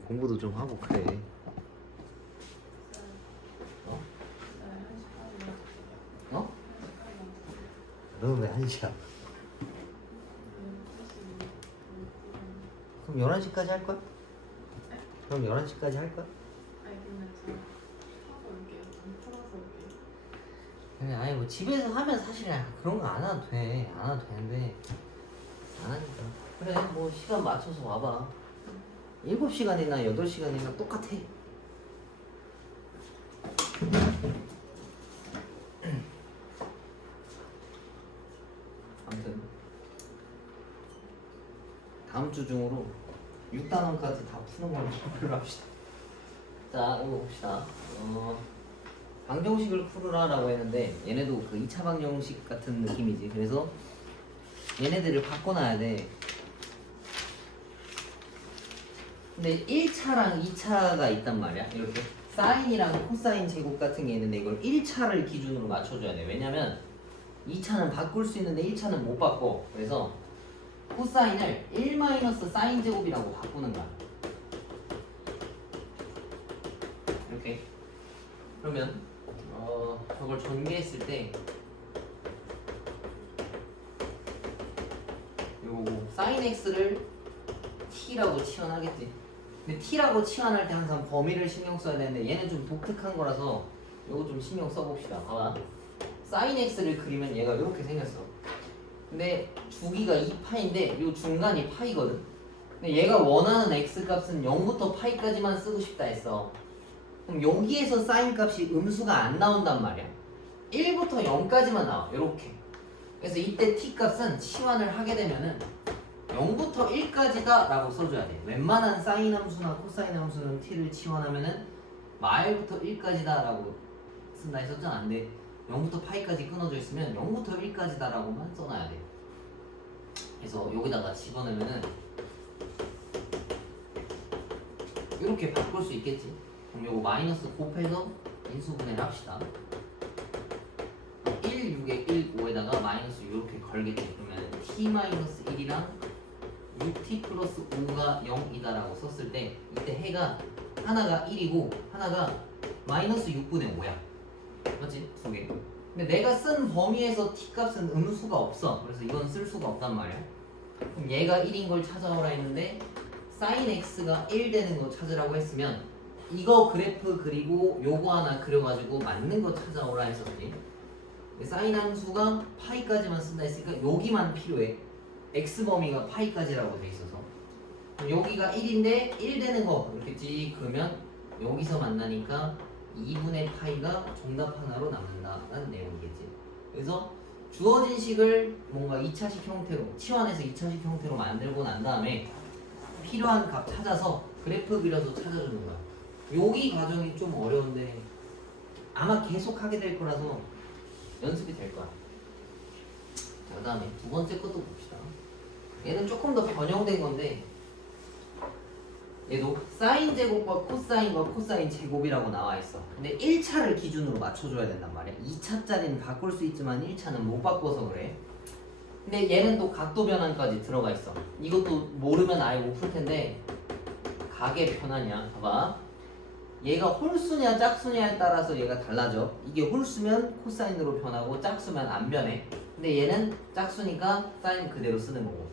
공부도 좀 하고 그래. 어? 어? 너 왜 1시야? 그럼 11시까지 할 거야? 그럼 11시까지 할 거야? 아니 근데 저 하고 올게요. 안 풀어서 올게요. 근데 아니 뭐 집에서 하면 사실 그런 거 안 해도 돼. 안 해도 되는데 안 하니까. 그래 뭐 시간 맞춰서 와봐. 7시간이나 8시간이나 똑같아. 아무튼 다음 주 중으로 6단원까지 다 푸는 걸로 목표로 합시다. 자 이거 봅시다. 방정식을 풀으라라고 했는데 얘네도 그 2차 방정식 같은 느낌이지. 그래서 얘네들을 바꿔놔야 돼. 근데 1차랑 2차가 있단 말이야. 이렇게 사인이랑 코사인 제곱 같은 게 있는데 이걸 1차를 기준으로 맞춰줘야 돼. 왜냐면 2차는 바꿀 수 있는데 1차는 못 바꿔. 그래서 코사인을 1-사인 제곱이라고 바꾸는 거야. 이렇게. 그러면 저걸 전개했을 때 요거 사인 x를 t라고 치환하겠지. 근데 t라고 치환할 때 항상 범위를 신경 써야 되는데 얘는 좀 독특한 거라서 요거 좀 신경 써봅시다. 봐봐. 사인 x를 그리면 얘가 이렇게 생겼어. 근데 주기가 2파인데 요 중간이 파이거든. 근데 얘가 원하는 x 값은 0부터 파이까지만 쓰고 싶다 했어. 그럼 여기에서 사인 값이 음수가 안 나온단 말이야. 1부터 0까지만 나와. 요렇게. 그래서 이때 t 값은 치환을 하게 되면은 0부터 1까지다 라고 써줘야 돼. 웬만한 사인 함수나 코사인 함수는 t를 치환하면은 마일부터 1까지다 라고 쓴다 했었잖아. 근데 0부터 파이까지 끊어져 있으면 0부터 1까지다 라고만 써놔야 돼. 그래서 여기다가 집어넣으면은 이렇게 바꿀 수 있겠지. 그럼 요거 마이너스 곱해서 인수분해를 합시다. 1, 6에 1, 5에다가 마이너스 이렇게 걸겠지. 그러면 t-1이랑 6t 플러스 5가 0이다 라고 썼을 때 이때 해가 하나가 1이고 하나가 마이너스 6분의 5야. 맞지? 두 개. 근데 내가 쓴 범위에서 t 값은 음수가 없어. 그래서 이건 쓸 수가 없단 말이야. 그럼 얘가 1인 걸 찾아오라 했는데 sin x가 1 되는 거 찾으라고 했으면 이거 그래프 그리고 요거 하나 그려가지고 맞는 거 찾아오라 했었지. 사인 함수가 파이까지만 쓴다 했으니까 여기만 필요해. x 범위가 파이까지라고 돼 있어서 여기가 1인데 1 되는 거 이렇게 찍 그러면 여기서 만나니까 2분의 파이가 정답 하나로 남는다는 내용이겠지. 그래서 주어진 식을 뭔가 2차식 형태로 치환해서 2차식 형태로 만들고 난 다음에 필요한 값 찾아서 그래프 그려서 찾아주는 거야. 여기 과정이 좀 어려운데 아마 계속 하게 될 거라서 연습이 될 거야. 자, 그 다음에 두 번째 것도 봅시다. 얘는 조금 더 변형된 건데 얘도 사인 제곱과 코사인과 코사인 제곱이라고 나와 있어. 근데 1차를 기준으로 맞춰줘야 된단 말이야. 2차짜리는 바꿀 수 있지만 1차는 못 바꿔서 그래. 근데 얘는 또 각도 변환까지 들어가 있어. 이것도 모르면 아예 못 풀 텐데 각의 변환이야. 봐봐. 얘가 홀수냐 짝수냐에 따라서 얘가 달라져. 이게 홀수면 코사인으로 변하고 짝수면 안 변해. 근데 얘는 짝수니까 사인 그대로 쓰는 거고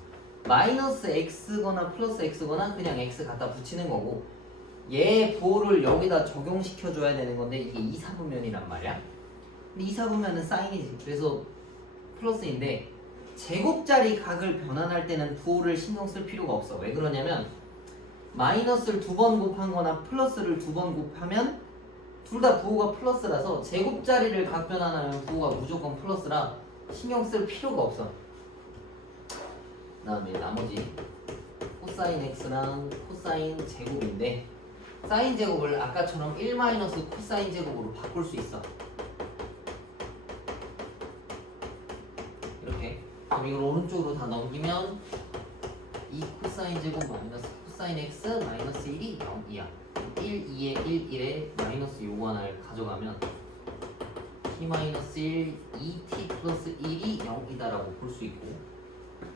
마이너스 x거나 플러스 x거나 그냥 x 갖다 붙이는 거고 얘 부호를 여기다 적용시켜줘야 되는 건데 이게 2사분면이란 말이야. 근데 2사분면은 사인이지. 그래서 플러스인데 제곱자리 각을 변환할 때는 부호를 신경 쓸 필요가 없어. 왜 그러냐면 마이너스를 2번 곱한 거나 플러스를 2번 곱하면 둘 다 부호가 플러스라서 제곱자리를 각 변환하면 부호가 무조건 플러스라 신경 쓸 필요가 없어. 그 다음에 나머지 코사인 x랑 코사인 제곱인데 사인 제곱을 아까처럼 1 코사인 제곱으로 바꿀 수 있어. 이렇게. 그럼 이걸 오른쪽으로 다 넘기면 2 코사인 제곱 마이너스 코사인 x 마이너스 1이 0이야. 1, 2에 1, 1에 마이너스 요거 하나를 가져가면 t-1 2t 플러스 1이 0이다 라고 볼 수 있고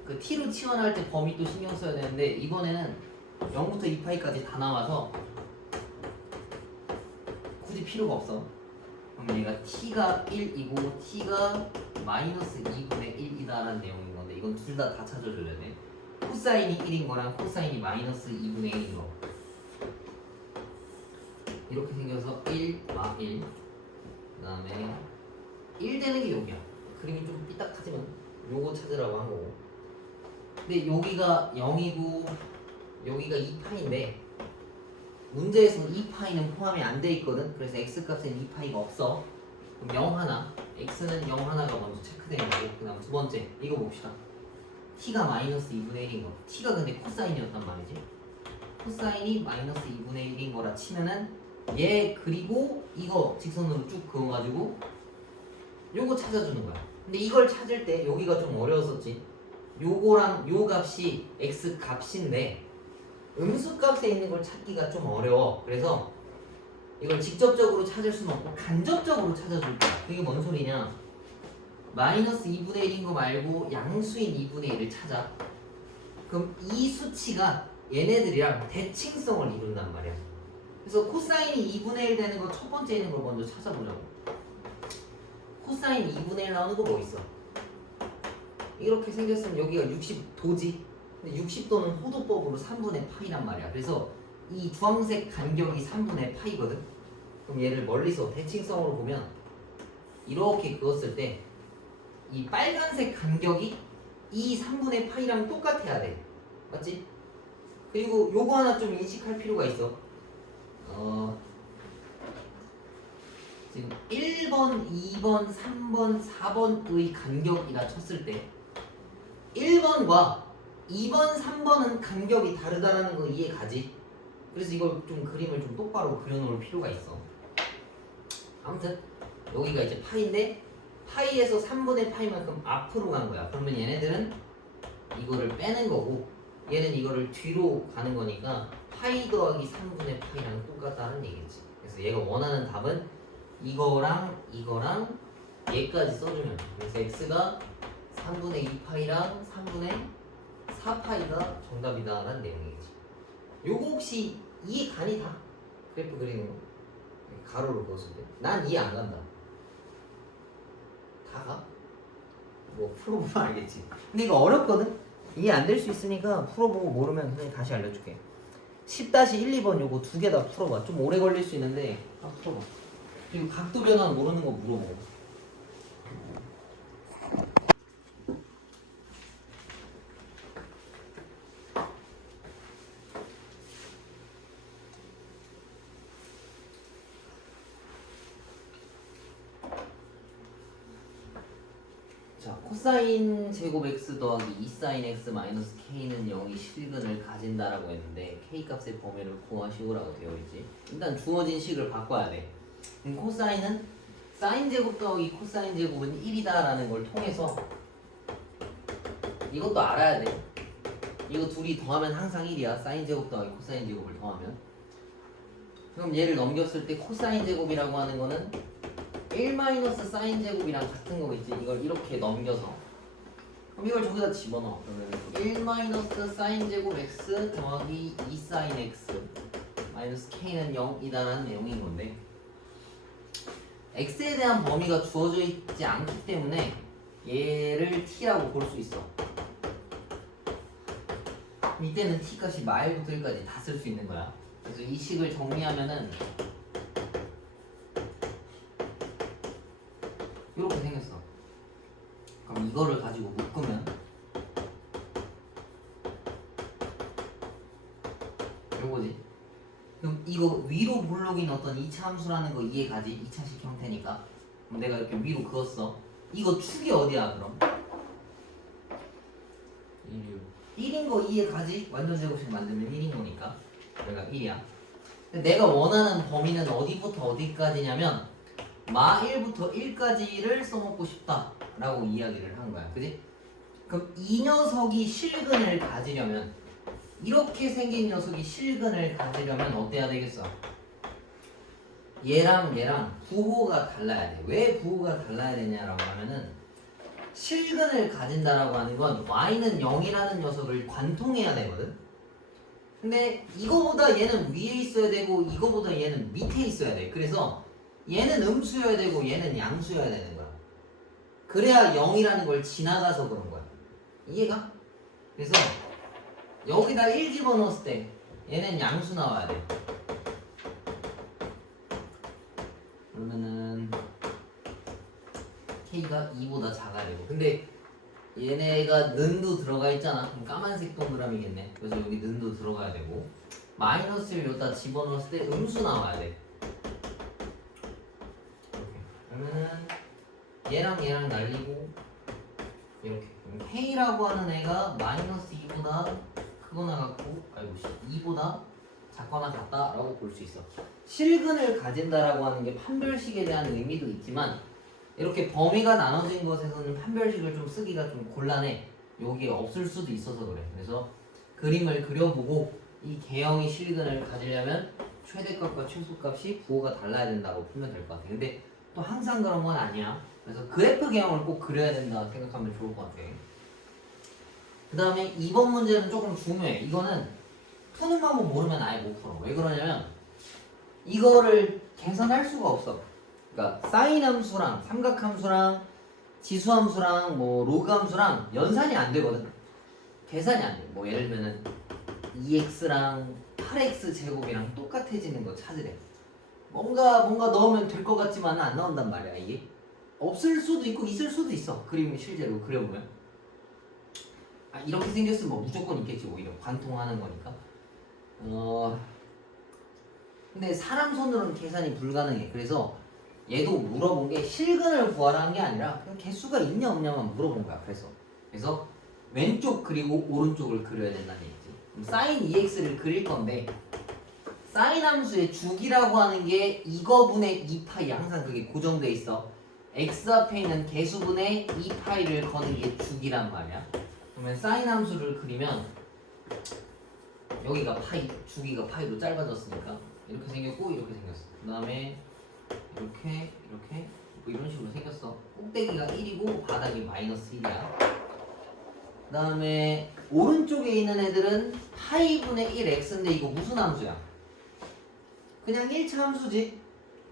그 t로 치환할 때 범위 또 신경 써야 되는데 이번에는 0부터 2파이까지 다 나와서 굳이 필요가 없어. 그럼 얘가 t가 1이고 t가 마이너스 2분의 1이다라는 내용인 건데 이건 둘 다 찾아줘야 돼. 코사인이 1인 거랑 코사인이 마이너스 2분의 1인 거. 이렇게 생겨서 1, 1. 그 다음에 1 되는 게 여기야. 그림이 좀 삐딱하지만 요거 찾으라고 한 거고. 근데 여기가 0이고 여기가 2파인데 문제에서는 2파이는 포함이 안 돼 있거든. 그래서 x값에는 2파이가 없어. 그럼 0 하나, x는 0 하나가 먼저 체크되는 거고 그 다음 두 번째 이거 봅시다. t가 마이너스 2분의 1인 거. t가 근데 코사인이었단 말이지. 코사인이 마이너스 2분의 1인 거라 치면은 얘 그리고 이거 직선으로 쭉 그어가지고 요거 찾아주는 거야. 근데 이걸 찾을 때 여기가 좀 어려웠었지. 요거랑 요 값이 x 값인데 음수 값에 있는 걸 찾기가 좀 어려워. 그래서 이걸 직접적으로 찾을 수는 없고 간접적으로 찾아줄 거야. 그게 뭔 소리냐? 마이너스 2분의 1인 거 말고 양수인 2분의 1을 찾아. 그럼 이 수치가 얘네들이랑 대칭성을 이룬단 말이야. 그래서 코사인이 2분의 1 되는 거 첫 번째 있는 걸 먼저 찾아보자고. 코사인 2분의 1 나오는 거 뭐 있어? 이렇게 생겼으면 여기가 60도지. 근데 60도는 호도법으로 3분의 파이란 말이야. 그래서 이 주황색 간격이 3분의 파이거든. 그럼 얘를 멀리서 대칭성으로 보면 이렇게 그었을 때 이 빨간색 간격이 이 3분의 파이랑 똑같아야 돼. 맞지? 그리고 요거 하나 좀 인식할 필요가 있어. 지금 1번, 2번, 3번, 4번의 간격이라 쳤을 때 1번과 2번, 3번은 간격이 다르다는 거 이해 가지? 그래서 이걸 좀 그림을 좀 똑바로 그려놓을 필요가 있어. 아무튼 여기가 이제 파인데 파이에서 3분의 파이만큼 앞으로 간 거야. 그러면 얘네들은 이거를 빼는 거고 얘는 이거를 뒤로 가는 거니까 파이 더하기 3분의 파이랑 똑같다는 얘기지. 그래서 얘가 원하는 답은 이거랑 이거랑 얘까지 써주면 돼. 그래서 x가 3분의 2파이랑 3분의 4파이가 정답이다라는 내용이겠지. 요거 혹시 이해 가니 다? 그래프 그리는 거 가로로 그었을 때 난 이해 안 간다. 다가? 뭐 풀어보면 알겠지. 근데 이거 어렵거든? 이해 안 될 수 있으니까 풀어보고 모르면 그냥 다시 알려줄게. 10-1, 2번 요거 두 개 다 풀어봐. 좀 오래 걸릴 수 있는데 한번 풀어봐. 그리고 각도 변화 모르는 거 물어보고. 자, 코사인 제곱 x 더하기 2사인 x 마이너스 k는 0이 실근을 가진다라고 했는데 k 값의 범위를 구하시오라고 되어 있지. 일단 주어진 식을 바꿔야 돼. 그럼 코사인은 사인 제곱 더하기 코사인 제곱은 1이다라는 걸 통해서 이것도 알아야 돼. 이거 둘이 더하면 항상 1이야. 사인 제곱 더하기 코사인 제곱을 더하면. 그럼 얘를 넘겼을 때 코사인 제곱이라고 하는 거는 1 마이너스 사인 제곱이랑 같은 거겠지. 이걸 이렇게 넘겨서 그럼 이걸 저기다 집어넣어. 그러면 1 마이너스 사인 제곱 x 더하기 2 사인 x 마이너스 k는 0이다라는 내용인 건데 x에 대한 범위가 주어져 있지 않기 때문에 얘를 t라고 볼 수 있어. 이때는 t 값이 마일부터 1까지 다 쓸 수 있는 거야. 그래서 이 식을 정리하면은 이렇게 생겼어. 그럼 이거를 가지고 묶으면 요거지. 그럼 이거 위로 볼록인 어떤 2차 함수라는 거 이해 가지? 2차식 형태니까. 그럼 내가 이렇게 위로 그었어. 이거 축이 어디야 그럼? 1인 거 이해 가지? 완전 제곱식 만들면 1인 거니까. 여기가 1이야. 내가 원하는 범위는 어디부터 어디까지냐면 마 1부터 1까지를 써먹고 싶다라고 이야기를 한 거야. 그지? 그럼 이 녀석이 실근을 가지려면 이렇게 생긴 녀석이 실근을 가지려면 어때야 되겠어? 얘랑 얘랑 부호가 달라야 돼. 왜 부호가 달라야 되냐라고 하면은 실근을 가진다라고 하는 건 y는 0이라는 녀석을 관통해야 되거든. 근데 이거보다 얘는 위에 있어야 되고 이거보다 얘는 밑에 있어야 돼. 그래서 얘는 음수여야 되고 얘는 양수여야 되는 거야. 그래야 0이라는 걸 지나가서 그런 거야. 이해가? 그래서 여기다 1 집어넣었을 때 얘는 양수 나와야 돼. 그러면은 K가 2보다 작아야 되고. 근데 얘네가 는도 들어가 있잖아. 그럼 까만색 동그라미겠네. 그래서 여기 는도 들어가야 되고 마이너스를 여기다 집어넣었을 때 음수 나와야 돼. 이렇게. 그러면은 얘랑 날리고 이렇게. 그럼 K라고 하는 애가 마이너스 2보다 크거나 같고, 아이고 2보다 작거나 같다라고 볼 수 있어. 실근을 가진다라고 하는 게 판별식에 대한 의미도 있지만 이렇게 범위가 나눠진 것에서는 판별식을 좀 쓰기가 좀 곤란해. 여기에 없을 수도 있어서 그래. 그래서 그림을 그려보고 이 개형이 실근을 가지려면 최대값과 최소값이 부호가 달라야 된다고 풀면 될 것 같아. 근데 또 항상 그런 건 아니야. 그래서 그래프 개형을 꼭 그려야 된다 생각하면 좋을 것 같아. 그 다음에 2번 문제는 조금 중요해. 이거는 푸는 방법 모르면 아예 못 풀어. 왜 그러냐면 이거를 계산할 수가 없어. 그러니까 사인 함수랑 삼각 함수랑 지수 함수랑 뭐 로그 함수랑 연산이 안 되거든. 계산이 안 돼. 뭐 예를 들면은 2x랑 8x 제곱이랑 똑같아지는 거 찾으래. 뭔가 넣으면 될 것 같지만 안 나온단 말이야. 이게 없을 수도 있고 있을 수도 있어. 그림이 실제로 그려보면 이렇게 생겼으면 뭐 무조건 있겠지. 오히려 관통하는 거니까. 근데 사람 손으로는 계산이 불가능해. 그래서 얘도 물어본 게 실근을 구하라는 게 아니라 그냥 개수가 있냐 없냐만 물어본 거야. 그래서 왼쪽 그리고 오른쪽을 그려야 된다는 얘기지. 그럼 사인 2x를 그릴 건데 사인 함수의 주기라고 하는 게 이거분의 2파이 항상 그게 고정돼 있어. x 앞에 있는 개수분의 2파이를 거는 게 주기란 말이야. 그러면 사인 함수를 그리면 여기가 파이, 주기가 파이로 짧아졌으니까 이렇게 생겼고 이렇게 생겼어. 그 다음에 이렇게 뭐 이런 식으로 생겼어. 꼭대기가 1이고 바닥이 마이너스 1이야. 그 다음에 오른쪽에 있는 애들은 파이분의 1x인데 이거 무슨 함수야? 그냥 1차 함수지.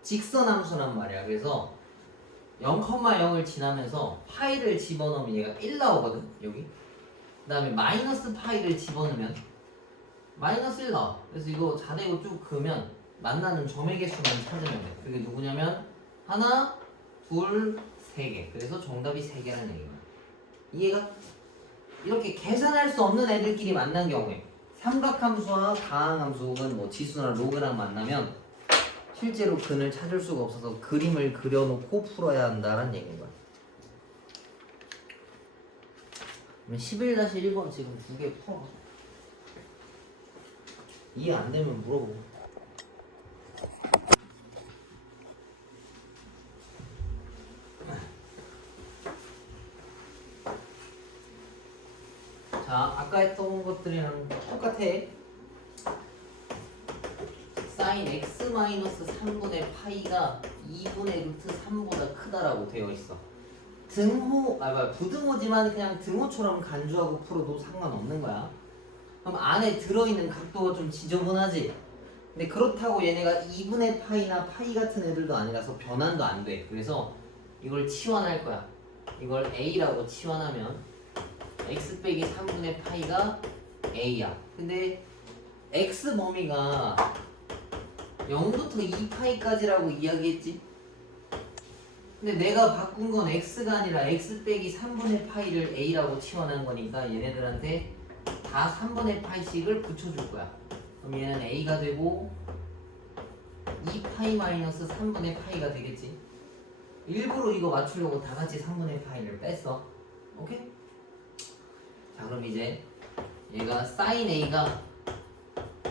직선 함수란 말이야. 그래서 0,0을 지나면서 파이를 집어넣으면 얘가 1 나오거든. 여기. 그 다음에 마이너스 파이를 집어넣으면 마이너스 1 나와. 그래서 이거 자대고 쭉 그으면 만나는 점의 개수만 찾으면 돼. 그게 누구냐면 하나, 둘, 세 개. 그래서 정답이 3개라는 얘기야. 이해가? 이렇게 계산할 수 없는 애들끼리 만난 경우에 삼각함수와 가항함수 혹은 뭐 지수나 로그랑 만나면 실제로 근을 찾을 수가 없어서 그림을 그려놓고 풀어야 한다는 얘기인 거야. 그럼 11-1번 지금 2개 풀어. 이해 안 되면 물어보고. 자, 아까 했던 것들이랑 똑같아. 사인 x-3분의 파이가 2분의 루트 3보다 크다라고 되어 있어. 부등호지만 그냥 등호처럼 간주하고 풀어도 상관없는 거야. 그럼 안에 들어있는 각도가 좀 지저분하지? 근데 그렇다고 얘네가 2분의 파이나 파이 같은 애들도 아니라서 변환도 안 돼. 그래서 이걸 치환할 거야. 이걸 a라고 치환하면 x 빼기 3분의 파이가 a야. 근데 x 범위가 0부터 2파이까지라고 이야기했지? 근데 내가 바꾼 건 x가 아니라 x 빼기 3분의 파이를 a라고 치환한 거니까 얘네들한테 다 3분의 파이씩을 붙여줄 거야. 그럼 얘는 a가 되고 2파이 마이너스 3분의 파이가 되겠지. 일부러 이거 맞추려고 다 같이 3분의 파이를 뺐어. 오케이? 자, 그럼 이제 얘가 sin a가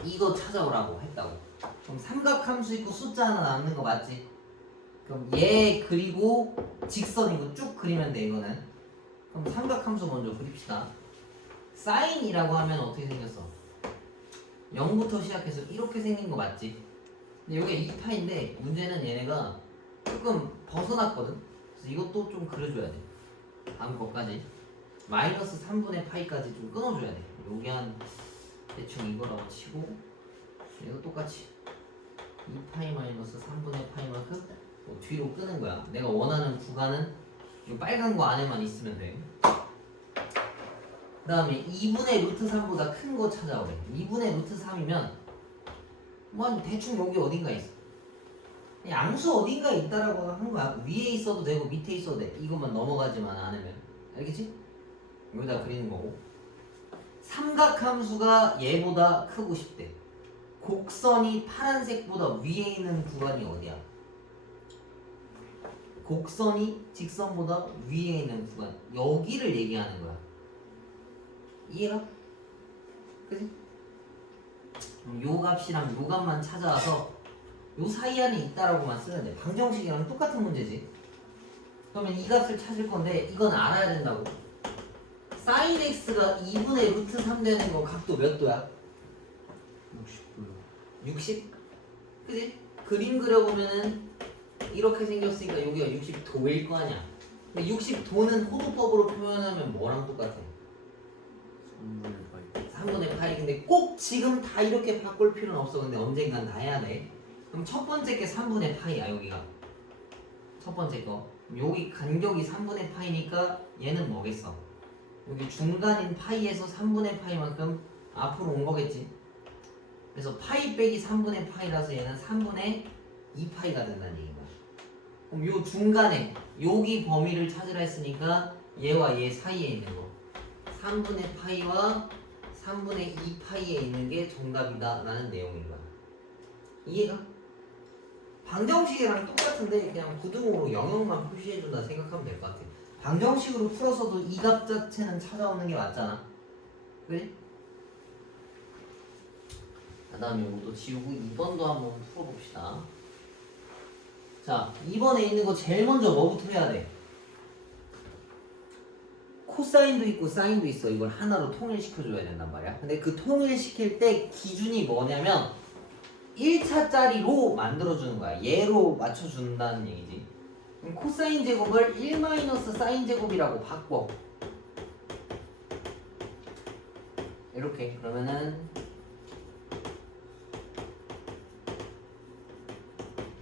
이거 찾아오라고 했다고. 그럼 삼각함수 있고 숫자 하나 남는 거 맞지? 그럼 얘 그리고 직선 이거 쭉 그리면 돼. 이거는. 그럼 삼각함수 먼저 그립시다. 사인이라고 하면 어떻게 생겼어? 0부터 시작해서 이렇게 생긴 거 맞지? 근데 이게 2파인데 문제는 얘네가 조금 벗어났거든? 그래서 이것도 좀 그려줘야 돼. 다음 거까지 마이너스 3분의 파이까지 좀 끊어줘야 돼. 여기 한 대충 이거라고 치고 이거 똑같이 2파이 마이너스 3분의 파이만큼 뭐 뒤로 끄는 거야. 내가 원하는 구간은 이 빨간 거 안에만 있으면 돼. 그 다음에 2분의 루트 3보다 큰 거 찾아오래. 2분의 루트 3이면 뭐 대충 여기 어딘가 있어. 양수 어딘가 있다라고 한 거야. 위에 있어도 되고 밑에 있어도 돼. 이것만 넘어가지만 않으면. 알겠지? 여기다 그리는 거고. 삼각함수가 얘보다 크고 싶대. 곡선이 파란색보다 위에 있는 구간이 어디야? 곡선이 직선보다 위에 있는 구간. 여기를 얘기하는 거야. 이해가? 그지? 요 값이랑 요 값만 찾아와서 요 사이 안에 있다라고만 쓰면 돼. 방정식이랑 똑같은 문제지. 그러면 이 값을 찾을 건데 이건 알아야 된다고. sin x가 2분의 루트 3 되는 거 각도 몇 도야? 69요. 60? 그지? 그림 그려보면은 이렇게 생겼으니까 여기가 60도일 거 아니야. 근데 60도는 호도법으로 표현하면 뭐랑 똑같아? 3분의 파이. 3분의 파이. 근데 꼭 지금 다 이렇게 바꿀 필요는 없어. 근데 언젠간 다 해야 돼. 그럼 첫 번째 게 3분의 파이야. 여기가 첫 번째 거. 여기 간격이 3분의 파이니까 얘는 뭐겠어? 여기 중간인 파이에서 3분의 파이만큼 앞으로 온 거겠지. 그래서 파이 빼기 3분의 파이라서 얘는 3분의 2파이가 된다는 얘기인 거야. 그럼 요 중간에 여기 범위를 찾으라 했으니까 얘와 얘 사이에 있는 거 3분의 파이와 3분의 2파이에 있는 게 정답이다 라는 내용인 거야. 이해가? 방정식이랑 똑같은데 그냥 구등으로 영역만 표시해준다 생각하면 될 것 같아. 방정식으로 풀어서도 이 값 자체는 찾아오는 게 맞잖아. 그래? 그 다음에 이것도 지우고 2번도 한번 풀어봅시다. 자, 2번에 있는 거 제일 먼저 뭐부터 해야 돼? 코사인도 있고 사인도 있어. 이걸 하나로 통일시켜줘야 된단 말이야. 근데 그 통일시킬 때 기준이 뭐냐면 1차짜리로 만들어주는 거야. 얘로 맞춰준다는 얘기지. 그럼 코사인 제곱을 1 마이너스 사인 제곱이라고 바꿔. 이렇게. 그러면은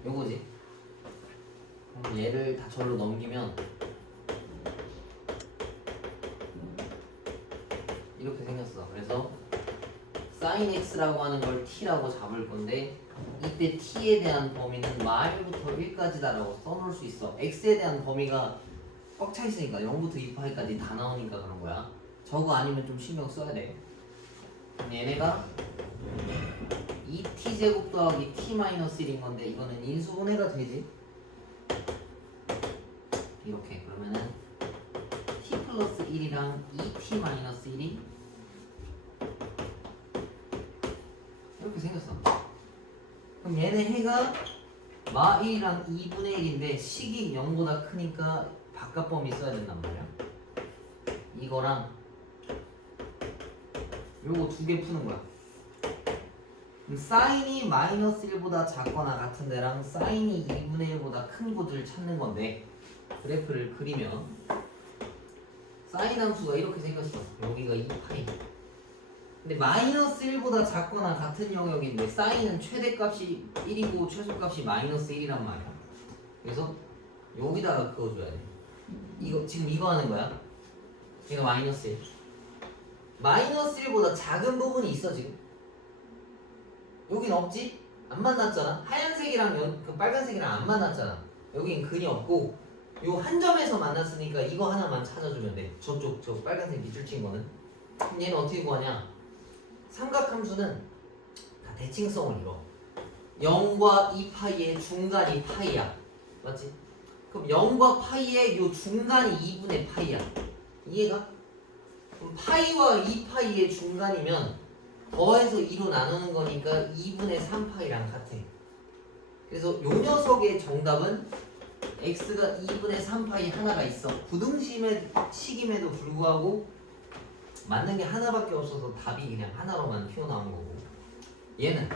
요거지. 그럼 얘를 다 절로 넘기면 이렇게 생겼어. 그래서 sin x라고 하는 걸 t라고 잡을 건데 이때 t에 대한 범위는 말부터 1까지다라고 써놓을 수 있어. x에 대한 범위가 꽉 차 있으니까 0부터 2파이까지 다 나오니까 그런 거야. 저거 아니면 좀 신경 써야 돼. 그럼 얘네가 2t제곱 더하기 t-1인 건데 이거는 인수분해가 되지. 이렇게. 그러면은 t 플러스 1이랑 2t-1이 이렇게 생겼어. 그럼 얘네 해가 마 1이랑 2분의 1인데 식이 0보다 크니까 바깥범위 써야 된단 말이야. 이거랑 요거 두 개 푸는 거야. 그럼 사인이 마이너스 1보다 작거나 같은 데랑 사인이 2분의 1보다 큰 곳을 찾는 건데 그래프를 그리면 사인 함수가 이렇게 생겼어. 여기가 2파이. 근데 마이너스 1보다 작거나 같은 영역인데 사인은 최대값이 1이고 최소값이 마이너스 1이란 말이야. 그래서 여기다가 그어줘야 돼. 이거 지금 이거 하는 거야. 얘가 마이너스 1. 마이너스 1보다 작은 부분이 있어 지금. 여긴 없지? 안 만났잖아. 하얀색이랑 그 빨간색이랑 안 만났잖아. 여긴 근이 없고 요 한 점에서 만났으니까 이거 하나만 찾아주면 돼. 저쪽 저 빨간색 밑줄 친 거는. 그럼 얘는 어떻게 구하냐? 삼각함수는 다 대칭성을 이뤄. 0과 2파이의 중간이 파이야. 맞지? 그럼 0과 파이의 요 중간이 2분의 파이야. 이해가? 그럼 파이와 2파이의 중간이면 더해서 2로 나누는 거니까 2분의 3파이랑 같아. 그래서 요 녀석의 정답은 x가 2분의 3파이 하나가 있어. 부등식임에도 불구하고 맞는 게 하나밖에 없어서 답이 그냥 하나로만 튀어나온 거고. 얘는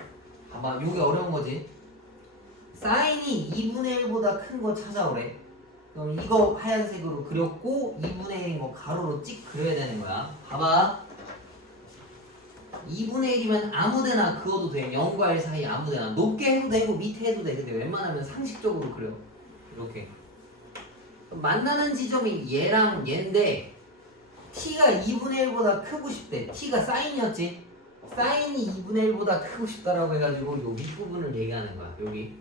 봐봐, 요게 어려운 거지. 사인이 2분의 1보다 큰 거 찾아오래. 그럼 이거 하얀색으로 그렸고 2분의 1인 거 가로로 찍 그려야 되는 거야. 봐봐. 2분의 1이면 아무데나 그어도 돼. 0과 1 사이 아무데나. 높게 해도 되고 밑에 해도 돼. 근데 웬만하면 상식적으로 그래요. 이렇게. 만나는 지점이 얘랑 얘인데 t가 2분의 1보다 크고 싶대. t가 사인이었지. 사인이 2분의 1보다 크고 싶다라고 해가지고 요 윗부분을 얘기하는 거야. 여기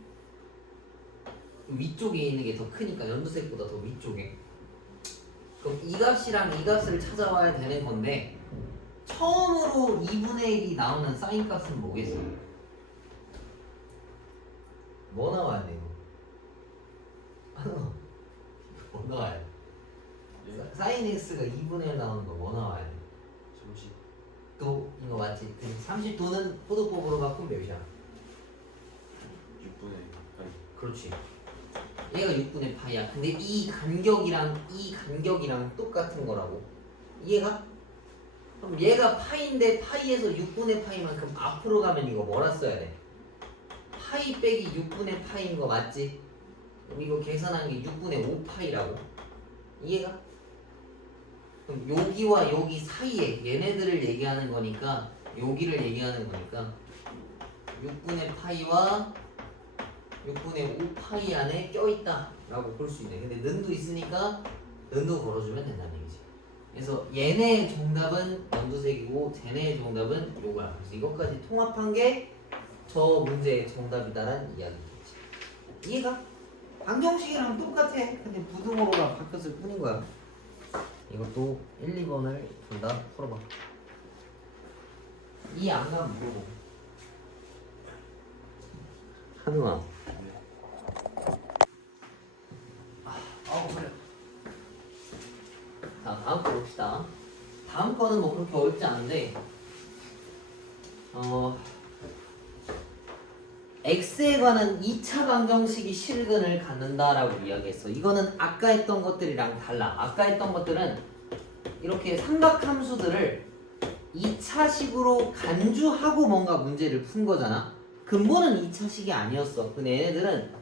위쪽에 있는 게 더 크니까 연두색보다 더 위쪽에. 그럼 이 값이랑 이 값을 찾아와야 되는 건데 처음으로 2분의 1이 나오는 사인 값은 뭐겠어? 뭐 나와야 돼 이거? 뭐 나와야 돼? 사인 x가 2분의 1 나오는 거 뭐 나와야 돼? 30. 또 이거 맞지? 30도는 포도법으로 바꾸면 몇이야? 6분의 8. 그렇지. 얘가 6분의 파이야. 근데 이 간격이랑 똑같은 거라고. 이해가? 그럼 얘가 파인데 파이에서 6분의 파이만큼 앞으로 가면 이거 뭐라 써야 돼? 파이 빼기 6분의 파이인 거 맞지? 그럼 이거 계산한 게 6분의 5파이라고. 이해가? 그럼 여기와 여기 사이에 얘네들을 얘기하는 거니까 여기를 얘기하는 거니까 6분의 파이와 6분의 5파이 안에 껴있다 라고 볼 수 있네. 근데 는도 있으니까 는도 걸어주면 된다는 얘기지. 그래서 얘네의 정답은 연두색이고 쟤네의 정답은 요거야. 그래서 이것까지 통합한 게 저 문제의 정답이다라는 이야기겠지. 이해가? 방정식이랑 똑같아. 근데 부등호로가 바뀌었을 뿐인 거야. 이것도 1, 2번을 둘 다 풀어봐. 이 안 가면 물어보고. 한우아. 그래. 자, 다음 거 봅시다. 다음 거는 뭐 그렇게 어렵지 않은데, x에 관한 2차 방정식이 실근을 갖는다라고 이야기했어. 이거는 아까 했던 것들이랑 달라. 아까 했던 것들은 이렇게 삼각함수들을 2차식으로 간주하고 뭔가 문제를 푼 거잖아. 근본은 2차식이 아니었어. 근데 얘네들은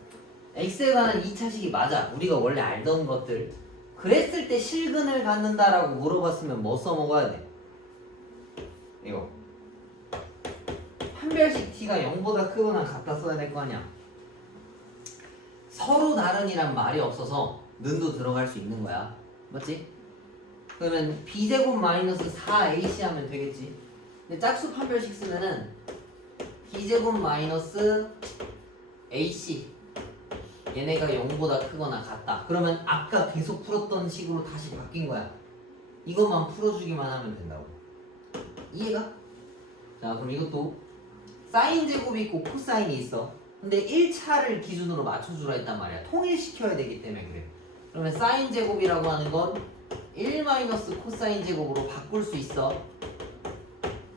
x에 관한 2차식이 맞아. 우리가 원래 알던 것들. 그랬을 때 실근을 갖는다라고 물어봤으면 뭐 써먹어야 돼? 이거. 한별씩 t가 0보다 크거나 같다 써야 될 거 아니야. 서로 다른이란 말이 없어서 는도 들어갈 수 있는 거야. 맞지? 그러면 b제곱 마이너스 4ac 하면 되겠지. 근데 짝수 판별식 쓰면은 b제곱 마이너스 ac 얘네가 0보다 크거나 같다. 그러면 아까 계속 풀었던 식으로 다시 바뀐 거야. 이것만 풀어주기만 하면 된다고. 이해가? 자, 그럼 이것도 사인 제곱이 있고 코사인이 있어. 근데 1차를 기준으로 맞춰주라 했단 말이야. 통일시켜야 되기 때문에 그래. 그러면 사인 제곱이라고 하는 건 1 마이너스 코사인 제곱으로 바꿀 수 있어.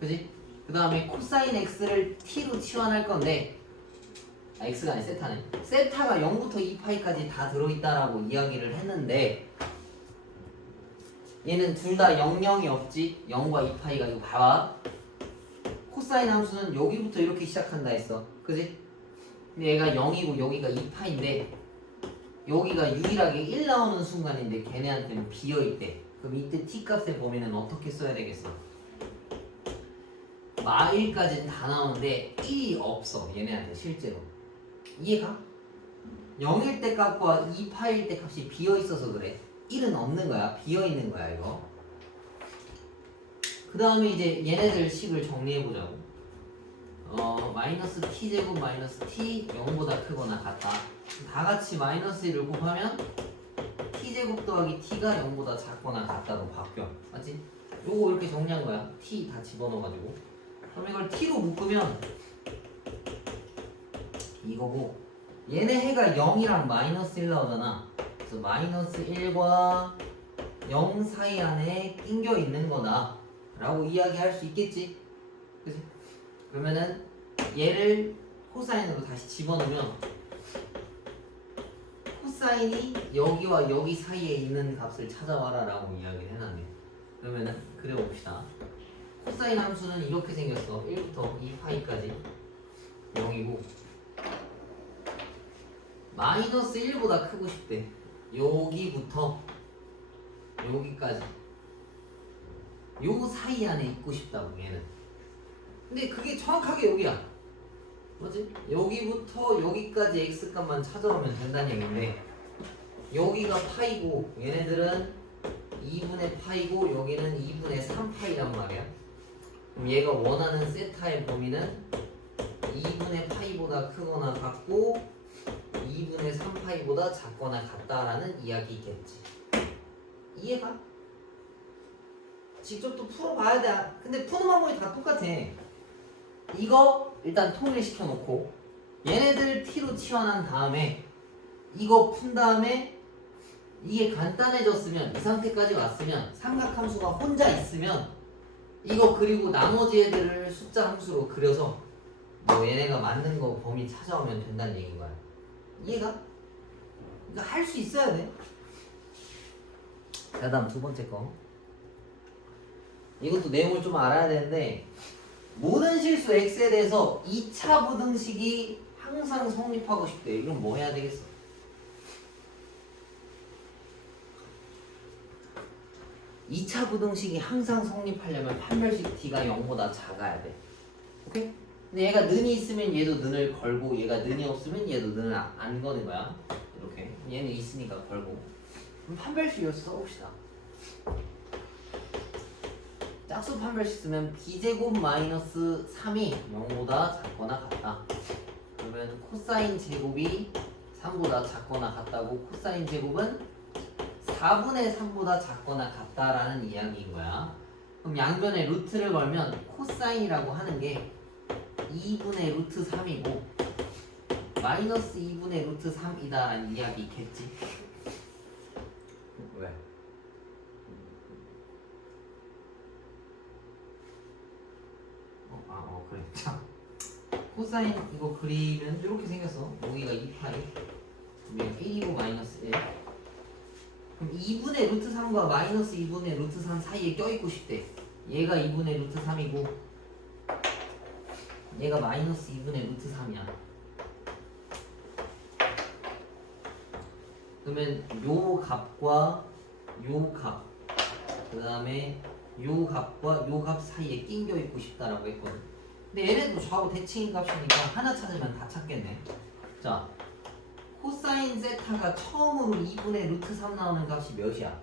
그지? 그 다음에 코사인 x를 t로 치환할 건데 x가 아니 세타네. 세타가 0부터 2파이까지 다 들어있다라고 이야기를 했는데 얘는 둘 다 0,0이 없지? 0과 2파이가 이거 봐봐. 코사인 함수는 여기부터 이렇게 시작한다 했어. 그지? 근데 얘가 0이고 여기가 2파인데 여기가 유일하게 1 나오는 순간인데 걔네한테는 비어있대. 그럼 이때 t값에 보면은 어떻게 써야 되겠어? 마1까지는 다 나오는데 1이 없어. 얘네한테 실제로. 이해가? 0일 때 값과 2파일 때 값이 비어있어서 그래. 1은 없는 거야. 비어있는 거야 이거. 그 다음에 이제 얘네들 식을 정리해보자고. 마이너스 t제곱 마이너스 t 0보다 크거나 같다. 다 같이 마이너스 1을 곱하면 t제곱 더하기 t가 0보다 작거나 같다로 바뀌어. 맞지? 요거 이렇게 정리한 거야. t 다 집어넣어가지고. 그럼 이걸 t로 묶으면 이거고 얘네 해가 0이랑 마이너스 1 나오잖아. 그래서 마이너스 1과 0 사이 안에 낑겨 있는 거다 라고 이야기할 수 있겠지. 그치? 그러면은 얘를 코사인으로 다시 집어넣으면 코사인이 여기와 여기 사이에 있는 값을 찾아와라 라고 이야기를 해놨네. 그러면은 그려봅시다. 코사인 함수는 이렇게 생겼어. 1부터 2파이까지 0이고 마이너스 1보다 크고 싶대. 여기부터 여기까지 요 사이 안에 있고 싶다고 얘는. 근데 그게 정확하게 여기야. 뭐지? 여기부터 여기까지 x값만 찾아오면 된다는 얘기인데 여기가 파이고 얘네들은 2분의 파이고 여기는 2분의 3파이란 말이야. 그럼 얘가 원하는 세타의 범위는 2분의 파이보다 크거나 같고 2분의 3파이보다 작거나 같다라는 이야기겠지. 이해가? 직접 또 풀어봐야 돼. 근데 푸는 방법이 다 똑같아. 이거 일단 통일시켜 놓고 얘네들 t로 치환한 다음에 이거 푼 다음에 이게 간단해졌으면 이 상태까지 왔으면 삼각함수가 혼자 있으면 이거 그리고 나머지 애들을 숫자 함수로 그려서 뭐 얘네가 맞는 거 범위 찾아오면 된다는 얘기인 거야. 이해가? 그러니까 할 수 있어야 돼. 자, 다음 두 번째 거. 이것도 내용을 좀 알아야 되는데 모든 실수 x에 대해서 2차 부등식이 항상 성립하고 싶대. 이건 뭐 해야 되겠어? 이 차 부등식이 항상 성립하려면 판별식 t가 0보다 작아야 돼. 오케이? 근데 얘가 는이 있으면 얘도 는을 걸고 얘가 는이 없으면 얘도 는을 안 거는 거야. 이렇게. 얘는 있으니까 걸고. 그럼 판별식을 써봅시다. 짝수 판별식 쓰면 b제곱 마이너스 3이 0보다 작거나 같다. 그러면 코사인 제곱이 3보다 작거나 같다고 코사인 제곱은 4분의 3보다 작거나 같다라는 이야기인 거야. 그럼 양변에 루트를 걸면 코사인이라고 하는 게 2분의 루트 3이고 마이너스 2분의 루트 3이다라는 이야기겠지. 왜? 그래. 자, 코사인 이거 그리면 이렇게 생겼어. 여기가 2파이, 여기가 1이고 마이너스 1. 그럼 2분의 루트 3과 마이너스 2분의 루트 3 사이에 껴있고 싶대. 얘가 2분의 루트 3이고 얘가 마이너스 2분의 루트 3이야. 그러면 요 값과 요 값, 그 다음에 요 값과 요 값 사이에 낑겨 있고 싶다라고 했거든. 근데 얘네도 좌우 대칭인 값이니까 하나 찾으면 다 찾겠네. 자, 코사인 세타가 처음으로 2분의 루트 3 나오는 값이 몇이야?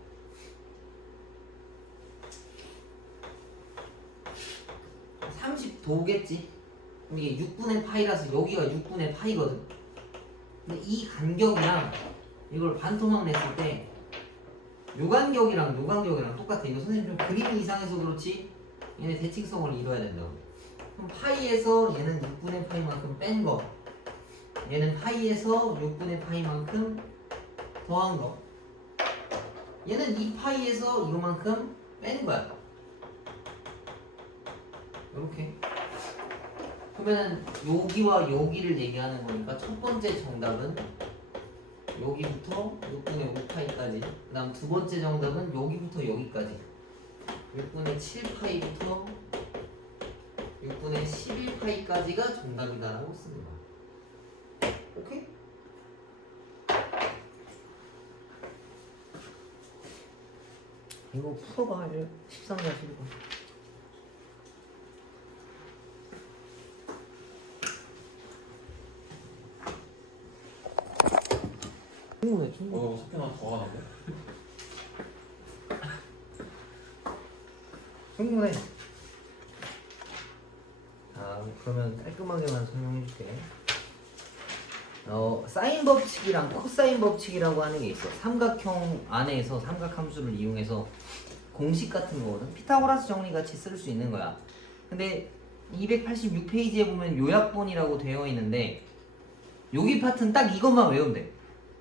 아, 30도겠지? 그럼 이게 6분의 파이라서 여기가 6분의 파이거든. 근데 이 간격이랑 이걸 반토막 냈을 때 요 간격이랑 똑같아. 이거 선생님 좀 그림이 이상해서 그렇지 얘네 대칭성을 이뤄야 된다고. 그럼 파이에서 얘는 6분의 파이만큼 뺀 거, 얘는 파이에서 6분의 파이만큼 더한 거, 얘는 2파이에서 이거만큼 뺀 거야. 이렇게. 그러면 여기와 여기를 얘기하는 거니까 첫 번째 정답은 여기부터 6분의 5파이까지, 그 다음 두 번째 정답은 여기부터 여기까지 6분의 7파이부터 6분의 11파이까지가 정답이다라고 씁니다. 오케이? 이거 풀어봐. 13-1번. 충분해. 석회만 더 하는데? 충분해. 그러면 깔끔하게만 설명해 줄게. 사인 법칙이랑 코사인 법칙이라고 하는 게 있어. 삼각형 안에서 삼각함수를 이용해서 공식 같은 거거든. 피타고라스 정리 같이 쓸 수 있는 거야. 근데 286페이지에 보면 요약본이라고 되어 있는데 여기 파트는 딱 이것만 외우면 돼.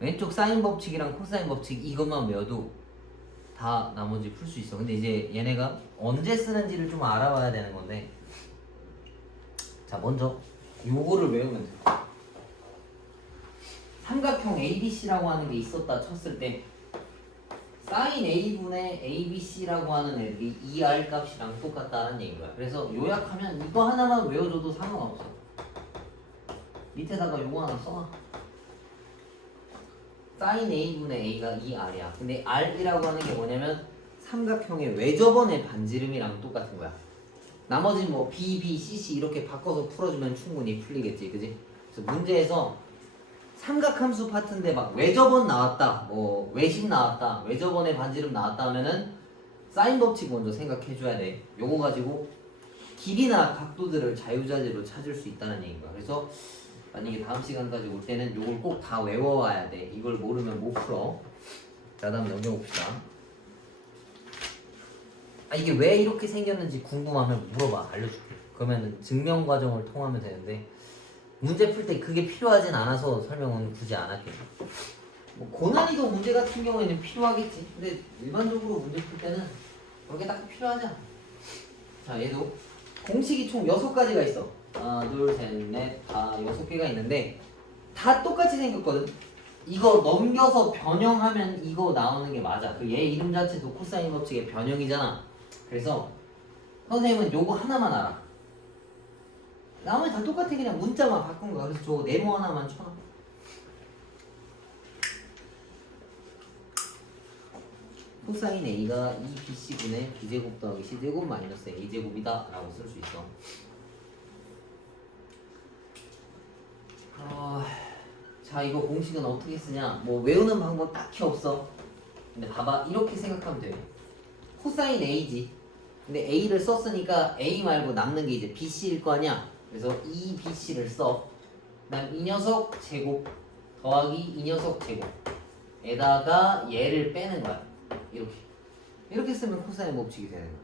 왼쪽 사인 법칙이랑 코사인 법칙 이것만 외워도 다 나머지 풀 수 있어. 근데 이제 얘네가 언제 쓰는지를 좀 알아봐야 되는 건데, 자 먼저 요거를 외우면 돼. 삼각형 ABC라고 하는 게 있었다 쳤을 때 사인 A분의 ABC라고 하는 애들이 ER 값이랑 똑같다는 얘기인 거야. 그래서 요약하면 이거 하나만 외워줘도 상관없어. 밑에다가 요거 하나 써놔. 사인 A분의 A가 ER이야. 근데 R이라고 하는 게 뭐냐면 삼각형의 외접원의 반지름이랑 똑같은 거야. 나머지는 뭐 B, B, C, C 이렇게 바꿔서 풀어주면 충분히 풀리겠지, 그지? 그래서 문제에서 삼각함수 파트인데 막 외접원 나왔다, 뭐 외심 나왔다, 외접원의 반지름 나왔다 하면은 사인 법칙 먼저 생각해줘야 돼. 요거 가지고 길이나 각도들을 자유자재로 찾을 수 있다는 얘기인가. 그래서 만약에 다음 시간까지 올 때는 요걸 꼭 다 외워와야 돼. 이걸 모르면 못 풀어. 자, 다음 넘겨봅시다. 아, 이게 왜 이렇게 생겼는지 궁금하면 물어봐. 알려줄게. 그러면은 증명 과정을 통하면 되는데 문제 풀 때 그게 필요하진 않아서 설명은 굳이 안 할게. 뭐 고난이도 문제 같은 경우에는 필요하겠지. 근데 일반적으로 문제 풀 때는 그렇게 딱 필요하지 않아. 자, 얘도 공식이 총 6가지가 있어. 하나, 둘, 셋, 넷, 다 6개가 있는데 다 똑같이 생겼거든. 이거 넘겨서 변형하면 이거 나오는 게 맞아. 그 얘 이름 자체도 코사인 법칙의 변형이잖아. 그래서 선생님은 요거 하나만 알아. 나머지 다 똑같아. 그냥 문자만 바꾼 거야. 그래서 저거 네모 하나만 쳐놔. 코사인 A가 2BC분의 B제곱 더하기 C제곱 마이너스 A제곱이다 라고 쓸 수 있어. 자, 이거 공식은 어떻게 쓰냐? 뭐 외우는 방법 딱히 없어. 근데 봐봐, 이렇게 생각하면 돼. 코사인 A지. 근데 A를 썼으니까 A 말고 남는 게 이제 BC일 거 아니야. 그래서 2BC를 써. 그다음 이 녀석 제곱 더하기 이 녀석 제곱에다가 얘를 빼는 거야. 이렇게 쓰면 코사인 법칙이 되는 거야.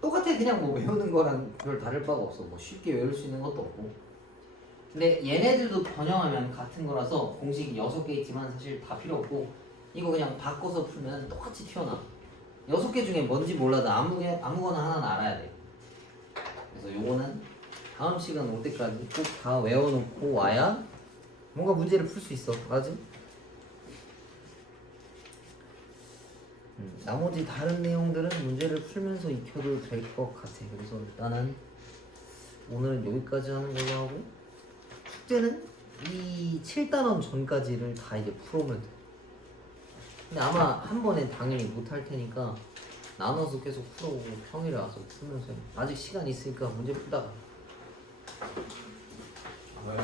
똑같아. 그냥 뭐 외우는 거랑 별 다를 바가 없어. 뭐 쉽게 외울 수 있는 것도 없고. 근데 얘네들도 변형하면 같은 거라서 공식이 6개 있지만 사실 다 필요 없고 이거 그냥 바꿔서 풀면 똑같이 튀어나와. 6개 중에 뭔지 몰라도 아무거나 하나는 알아야 돼. 그래서 요거는 다음 시간 올 때까지 꼭 다 외워놓고 와야 뭔가 문제를 풀 수 있어. 맞지? 나머지 다른 내용들은 문제를 풀면서 익혀도 될 것 같아. 그래서 일단은 오늘은 여기까지 하는 걸로 하고 숙제는 이 7단원 전까지를 다 이제 풀어오면 돼. 근데 아마 한 번에 당연히 못 할 테니까 나눠서 계속 풀어오고 평일에 와서 풀면서 아직 시간 있으니까 문제 풀다가 왜?